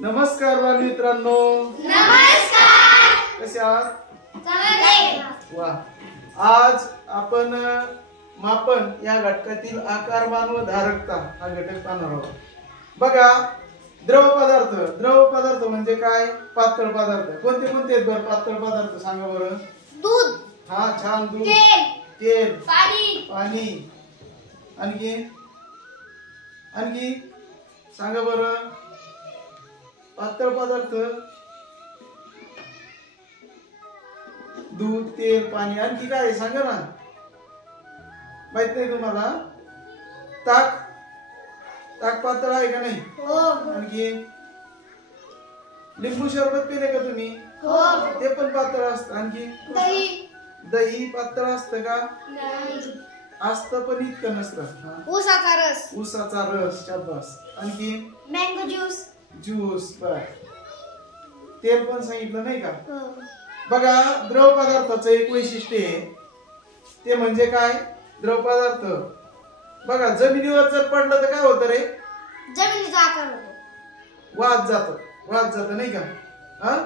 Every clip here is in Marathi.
नमस्कार बालमित्रांनो. नमस्कार. कसे आहात? चांगले. वा. आज आपण मापन या घटकातील आकारमान व धारकता हा घटक पाहणार आहोत. बघा, द्रव पदार्थ म्हणजे काय? पातळ पदार्थ. कोणते कोणते आहेत बरं पातळ पदार्थ सांगा बरं. दूध. हा, छान. दूध, तेल, पाणी. आणखी सांगा बरं. पातळ पदार्थ, दूध, तेल, पाणी. आणखी काय सांगा ना. माहित नाही तुम्हाला? ताक पातळ आहे का नाही? हो. आणखी लिंबू सरबत पिले का तुम्ही? हो. ते पण पातळ असतं. आणखी दही पातळ असतं का? नाही. असतं पण इतकं नसतं. ऊसाचा रस. शाबास. आणखी मँगो ज्यूस. बर. तेल पण सांगितलं नाही का? हो. बघा, द्रव पदार्थाचं एक वैशिष्ट्य आहे, ते म्हणजे काय? द्रव पदार्थ बघा, जमिनीवर जर पडलं तर काय होतं रे? जमिनीचा आकार होतो. वाहत जात नाही का? हा?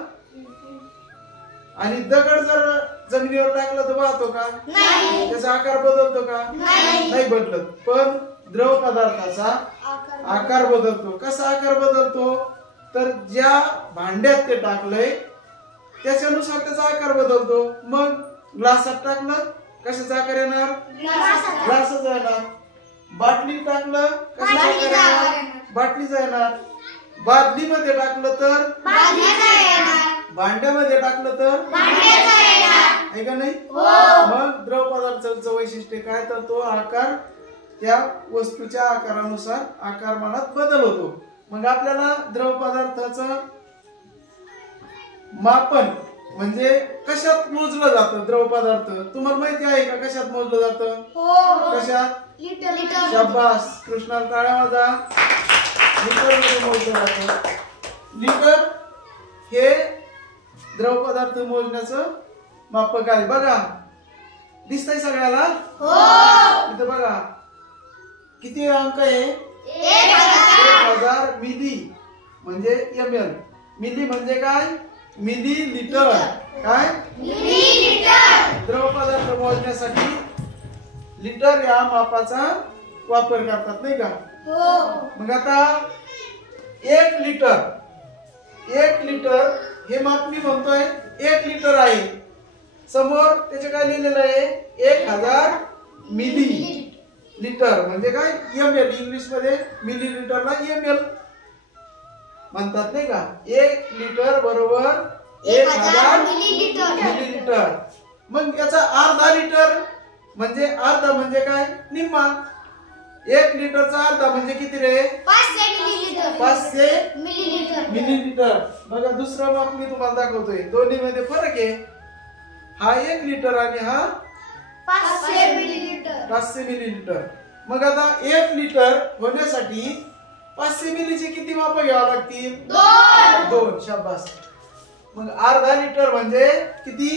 आणि दगड जर जमिनीवर टाकलं तर वाहतो का? नाही. त्याचा आकार बदलतो का? नाही बदलत. पण द्रव पदार्थाचा आकार बदलतो. कसा आकार बदलतो? तर ज्या भांड्यात ते टाकलंय त्याच्यानुसार त्याचा आकार बदलतो. मग ग्लासात टाकलं, कशाचा आकार येणार? ग्लासाचा येणार. बाटलीत टाकलं, कशाचा आकार येणार? बाटलीचा येणार. बादलीमध्ये टाकलं तर भांड्यामध्ये टाकलं तर आहे का नाही? मग द्रव पदार्थाचं वैशिष्ट्य काय? तर तो आकार त्या वस्तूच्या आकारानुसार आकारमानात बदल होतो. मग आपल्याला द्रव पदार्थाचं मापन म्हणजे कशात मोजलं जातं? द्रव पदार्थ तुम्हाला माहिती आहे का? कशात मोजलं जातं? कशात? लिटर. शाबास. कृष्णाला टाळ्या वाजा. लिटर मध्ये मोजलं जातं. लिटर हे द्रव पदार्थ मोजण्याचं मापक आहे. बघा, दिसतंय सगळ्याला? इथं बघा किती अंक आहे? 1000 मिली म्हणजे ml. मिली म्हणजे काय? Millilitre. काय? द्रव पदार्थ मोजण्यासाठी लिटर या मापाचा वापर करतात नाही का? मग आता 1 लिटर हे माप मी म्हणतोय 1 लिटर आहे. समोर त्याचे काय लिहिलेलं आहे? 1000 मिली लिटर म्हणजे काय? ml. इंग्लिश मध्ये मिली लिटरला ml म्हणतात नाही का? 1 लिटर बरोबर 1000 मिलीलिटर. मग याचा अर्धा लिटर म्हणजे काय? निम्मा. 1 लिटरचा अर्धा म्हणजे किती रे? 500 मिलीलिटर. बघा, दुसरा माप मी तुम्हाला दाखवतोय. दोन्ही मध्ये फरक आहे. हा 1 लिटर आणि हा 500 मिलीलिटर. मग आता 1 लिटर होण्यासाठी 500 मिलीचे किती माप घ्यावं लागतील? 2. शाबास. मग अर्धा लिटर म्हणजे किती?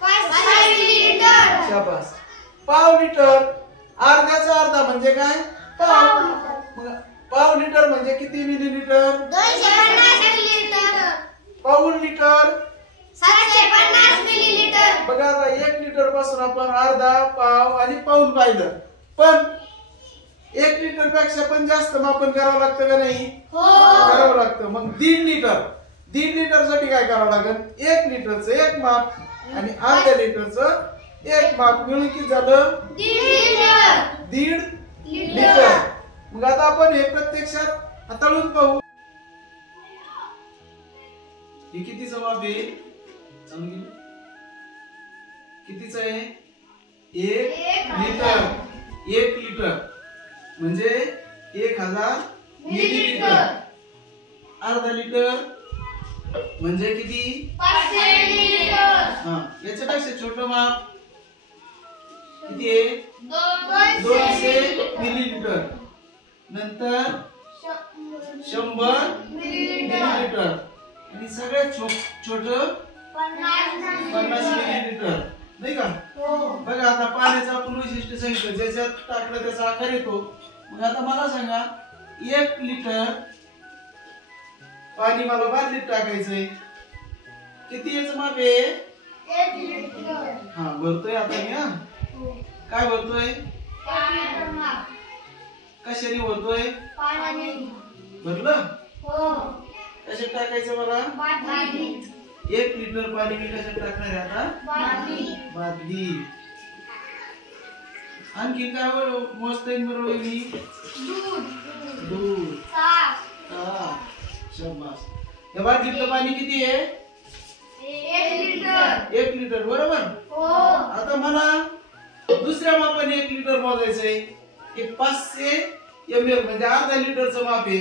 500 मिलीलिटर. शाबास. पाव लिटर, अर्ध्याचा अर्धा म्हणजे काय? पाव. मग पाव लिटर म्हणजे किती मिलीलिटर? 250 मिलीलिटर. पाऊण लिटर 750 मिलीलिटर. बघा, आता 1 लिटर पासून आपण अर्धा, पाव आणि पाऊण पाहिलं, पण 1 लिटर पेक्षा पण जास्त मापन करावं लागतं का नाही? करावं लागतं. मग 1.5 लिटर साठी काय करावं लागेल? 1 लिटरचं 1 माप आणि अर्ध्या लिटरचं 1 माप मिळून किती झालं? 1.5 लिटर. मग आता आपण हे प्रत्यक्षात हाताळून पाहू. हे कितीचं माप आहे? कितीचं आहे? 1 लिटर. 1 लिटर म्हणजे 1000 मिलीलिटर. अर्धा लिटर म्हणजे किती? 500 मिलीलिटर. हा, याच्यापेक्षा छोटं माप किती आहे? 200 मिलीलिटर. नंतर 100 मिलीलिटर आणि सगळ्यात छोटं 50 मिलीलिटर नाही का? बघा, आता पाण्याचं आपण वैशिष्ट्य सांगितलं, ज्याच्यात टाकलं त्याचा आकार येतो. मग आता मला सांगा, 1 लिटर पाणी मला बादलीत टाकायचंय. किती याचं माप आहे? 1 लिटर. हा भरतोय आता मी. हा काय भरतोय? कशाने भरतोय? पाणी. भरलं? हो. कशात टाकायचं मला? बादलीत. 1 लिटर पाणी मी कशात टाकणार आहे आता? बादलीत. बादली. आणखी काय मोजता येईल बरोबर मी? दूध. शाबास. या बादलीतलं पाणी किती आहे? 1 लिटर. 1 लिटर बरोबर. हो. आता मला दुसऱ्या मापाने 1 लिटर मोजायचंय. हे 500 ml म्हणजे अर्धा लिटरचं माप आहे.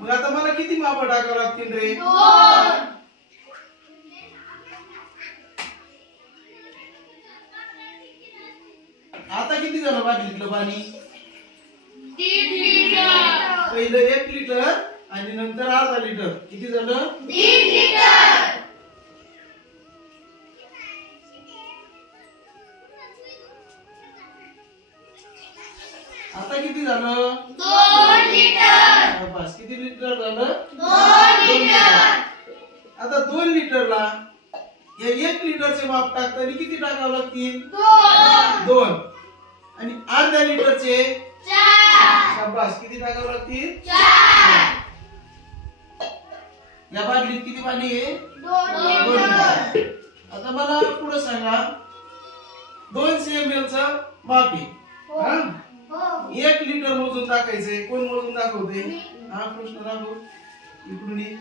मग आता मला किती माप टाकावं लागतील रे? 2. आता किती झालं बादलीतलं पाणी? 1.5 लिटर. पहिलं 1 लिटर आणि नंतर अर्धा लिटर. किती झालं? 1.5 लिटर. आता किती झालं? 2 लिटर. बस किती लिटर झालं? 2 लिटर. आता 2 लिटरला या 1 लिटरचे माप टाकताना किती टाकावं लागतील? 2. आणि अर्ध्या लिटरचे 4. शाबास किती टाकावं लागतील? 4. या बादलीत किती पाणी आहे? 2 2 लिटर. लिटर. आता मला पुढे सांगा 200 ml चं माप आहे. हा? 1 लिटर मोजून टाकायचंय. कोण मोजून दाखवते? हा कृष्ण दाखव. इकडून ये.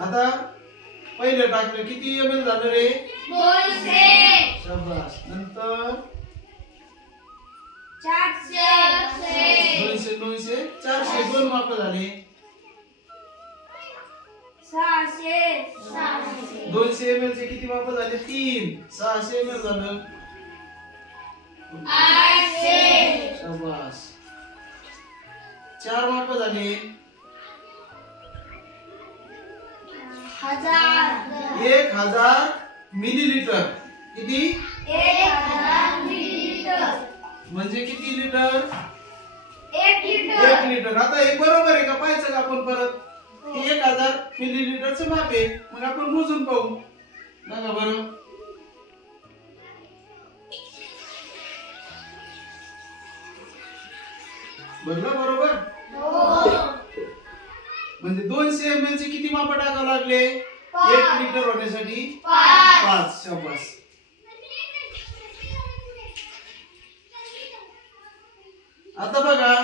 आता पहिलं टाकलं किती ml झालं रे? 200. शाबास. नंतर 400. 200 400 दोन माप झाले. 600. 200 ml चे किती माप झाले? 3. 600 ml झालं. 800. शाबास. 4 माप झाले. 1000 मिलीलिटर. किती? 1000 मिलीलिटर. म्हणजे किती लिटर? 1 लिटर. 1 लिटर. आता हे बरोबर आहे का पाहायचं का आपण परत? हे 1000 मिलीलिटरचं माप आहे. मग आपण मोजून पाहू. बघा बरं. बदला बरोबर. म्हणजे 200 ml चे किती माप टाकावं लागले? 1 लिटर होण्यासाठी 5. शाबास. आता बघा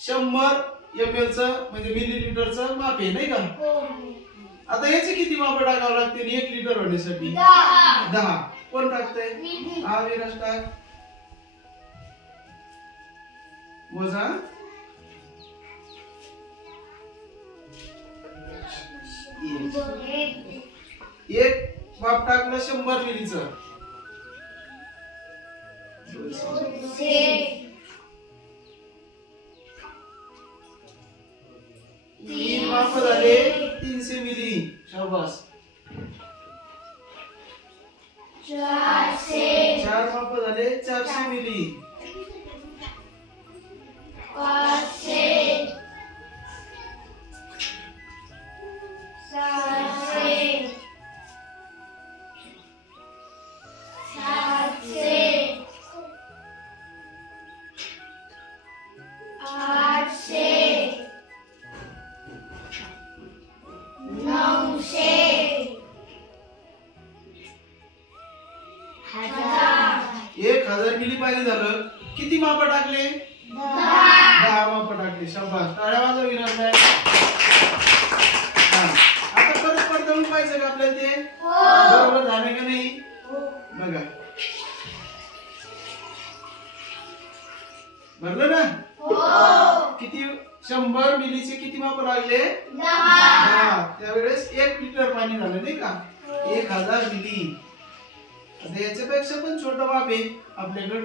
100 ml चं म्हणजे मिलीलिटरचं माप आहे नाही का? आता याचे किती माप टाकावं लागतील 1 लिटर होण्यासाठी? 10. कोण टाकतंय? हा विराज टाक. मोजा. एक माप टाकलं 100 मिलीचं. 3 माप झाले 300 मिली. शाबास. 4 माप झाले 400 मिली. 500. 600. 700. 800. 900. 1000 मिली पाणी झालं. किती माप टाकले? 10 माप टाकले. शाबास. टाळ्या वाजवा विराजला. आता परत पडताळून पाहिजे का आपल्याला ते? बरोबर झाले का नाही? बघा. भरलं ना? किती 100 मिलीचे किती माप लागले? 10. त्यावेळेस 1 लिटर पाणी झालं नाही का? 1000 मिली. आता याच्यापेक्षा पण छोटं माप आहे आपल्याकडे.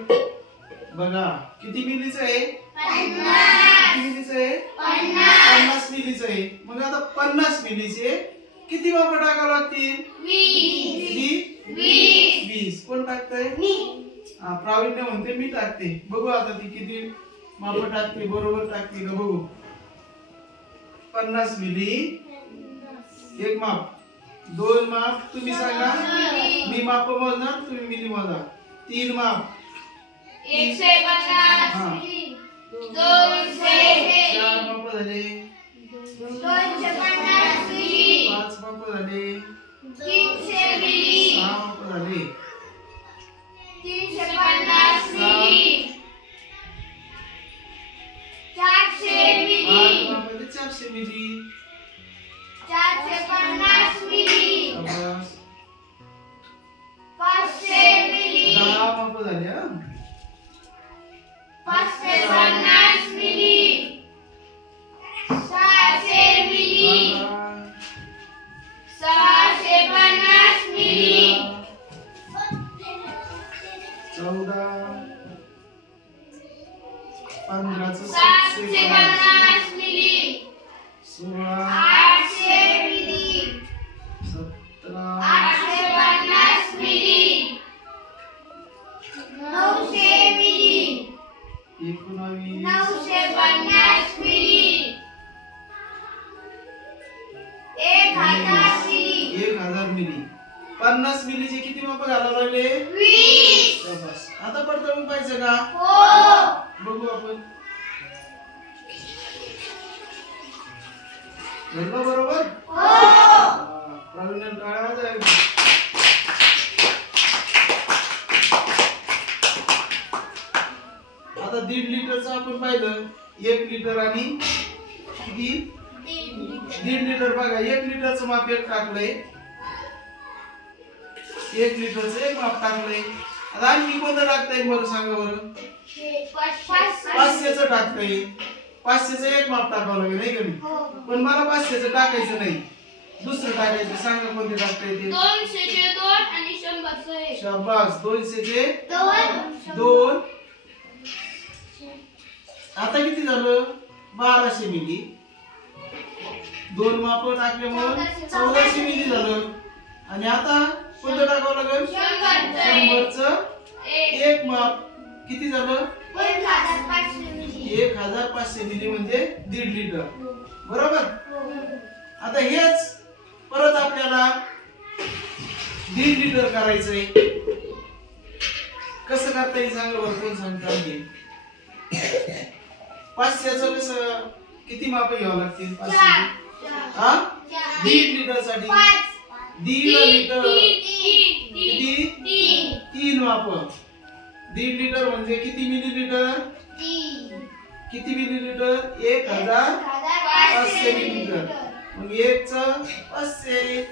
बघा किती मिलीचं आहे? 50 मिलीचं आहे. 50 मिलीचं आहे. मग आता 50 मिलीचे किती माप टाकावं लागतील? 20. 20. कोण टाकतंय? प्रावीण्य म्हणते मी टाकते. बघू आता ती किती माप टाकते. बरोबर टाकते का बघू. 50 मिली एक माप. 2 माप तुम्ही सांगा. मी माप मोजणार तुम्ही मिली मोजा. 3 माप 150 मिली. 200 4 माप झाले. 250 मिली. 5 माप झाले. 300 मिली. 6 माप झाले. 350 मिली. 400 मिली. 8 मापामध्ये 400 मिली. 450 मिली. शाबास. 500 मिली. 10 माप झाले हा. 550 milli. 600 milli. 650 milli. 14 15 750 milli. 16 800 milli. 17 850 milli. 900 milli. 19 950 milli. 1000 milli. 1000 milli. 50 मिलीचे किती माप घालायला लागले? 20. शाबास. आता पडताळून पाहिजे का? हो. बघू आपण. झालं बरोबर? हो. प्रवीण टाळ्या वाजवा. आता 1.5 लिटरचं आपण पाहिलं. 1 लिटर आणि किती? 1.5 लिटर. बघा 1 लिटरचं माप एक टाकलंय. 1 लिटरचं एक माप टाकलंय. आता आणखी कोणतं टाकता येईल बरं सांगा बरं. 500चं टाकता येईल. 500चं एक माप टाकावं लागेल नाही का नाही? पण मला 500चं टाकायचं नाही. दुसरं टाकायचं. सांगा कोणते टाकता येते? 200चे 2 आणि 100चे 1. शाबास. 200चे 2. 2. आता किती झालं? 1200 मिली. 2 माप टाकल्यामुळे 1400 मिली झालं. आणि आता कोणतं टाकावं लागेल? 100चं एक माप. किती झालं? 1500 मिली. 1500 मिली म्हणजे 1.5 लिटर. बरोबर? आता हेच परत आपल्याला 1.5 लिटर करायचंय. कसं करता येईल सांगा बरं. कोण सांगता येईल? 500चं कसं किती माप घ्यावं लागतील? 500 हा 1.5 लिटर साठी 1.5 लिटर. किती? 3 माप. 1.5 लिटर म्हणजे किती मिलीलिटर? किती मिलीलिटर? 1500 मिलीलिटर. मग 1चं 500.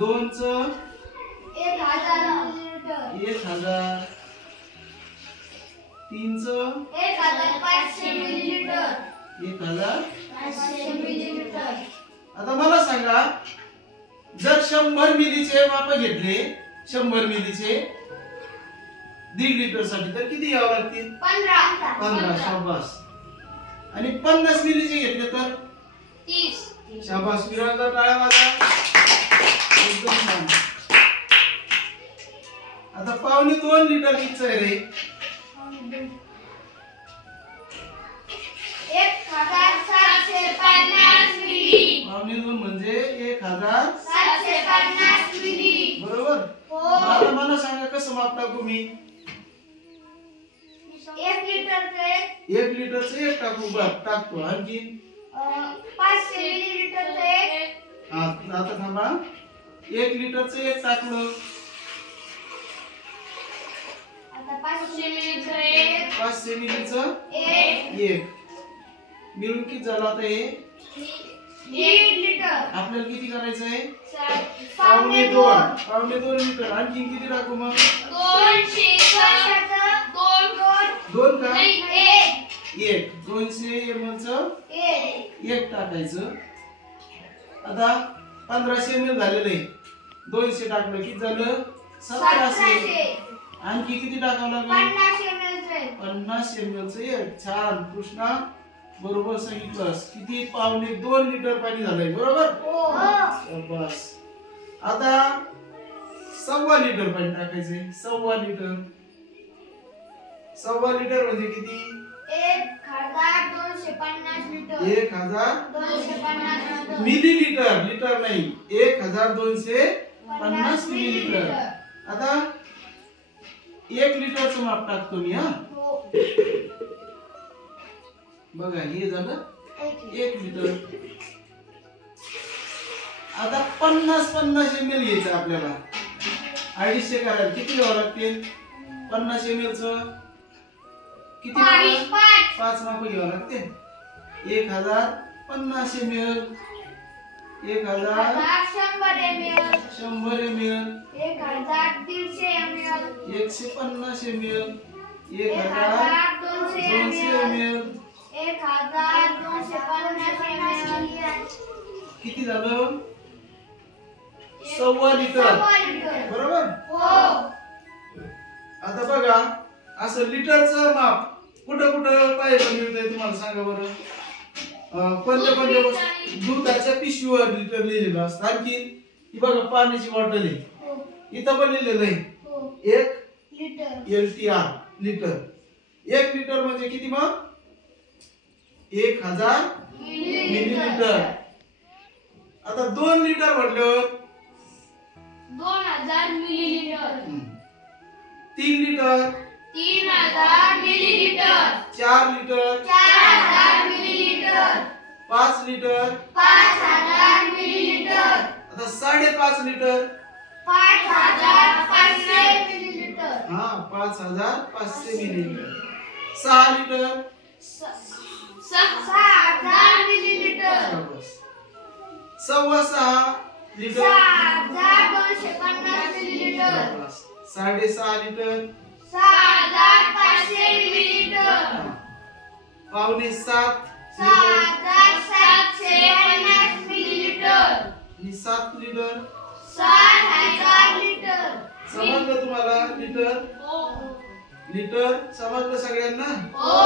2चं 1000 मिलीलिटर. 1000. 3चं 1500 मिलीलिटर. 1500 मिलीलिटर. आता मला सांगा. जर 100 मिलीचे माप घेतले. 100 मिलीचे 1.5 लिटर साठी तर किती घ्यावं लागतील? 15. शाबास. आणि 50 मिलीचे घेतले तर 30. शाबास. विराजला टाळ्या वाजवा. एकदम छान. आता 1.25 लिटर किती आहे रे? 1750 मिली. 1.25 म्हणजे 1750 मिली. बरोबर? आता मला सांगा कसं माप टाकू मी? 1 लिटरचे 1 लिटरचं एक टाकू. बरं टाकतो. आणखी 500 मिलीलिटरचे 1. आता थांबा. 1 लिटरचं एक टाकलं. आता 500 मिलीलिटरचे 1. 500 मिलीचं 1. एक. मिळून किती झालं आता हे? 1 लिटर. आपल्याला किती करायचं आहे? 2.5. 2.5 लिटर. आणखी किती टाकू मग? 2 का? 1. 200 ml चं 1 टाकायचं. आता 1500 ml झालेलं आहे. 200 टाकलं किती झालं? 1700. आणखी किती टाकावं लागेल? 50 ml चं 50 ml चं 1. छान कृष्णा. बरोबर सांगितलंस. किती? 2.25 लिटर पाणी झालंय. बरोबर. बस. आता 1.25 लिटर पाणी टाकायचंय. 1.25 लिटर. 1.25 लिटर म्हणजे किती? 1250 लिटर. 1250 मिलीलिटर. लिटर नाही. 1250 मिलीलिटर. आता 1 लिटरचं माप टाकतो मी. हा बघा, हे झालं 1 लिटर. आता 50 ml घ्यायचं आपल्याला. 250 करायला किती घ्यावं लागतील? 50 ml च किती? 5 माप घ्यावं लागते. 1050 ml. 100 ml. 100 ml. 1300 ml. 150 ml. 1200 ml. 1250 ml. किती झालं? 1.25 लिटर. बरोबर. आता बघा, असं लिटरचं माप कुठं कुठं पाहायला मिळतंय तुम्हाला सांगा बरं. कोणत्या दुधाच्या पिशवीवर लिटर लिहिलेलं असतं. आणखी ही बघा, पाण्याची बॉटल आहे, इथं पण लिहिलेलं आहे 1 LTR लिटर. 1 लिटर म्हणजे किती? मग 1000 मिलीलिटर. आता 2 लिटर म्हटल्यावर 2000 millilitre. 3 litre 3000 millilitre. 4 litre 4000 millilitre. 5 litre 5000 millilitre. आता 5.5 litre 5500 millilitre. 5500 millilitre. 6 litre 6000 millilitre. 6.25 litre 6250 millilitre. 6.5 litre 6500 millilitre. 6.25 6750 millilitre. आणि 7 लिटर. 6000 लिटर. समजलं तुम्हाला? लिटर लिटर समजलं सगळ्यांना? हो.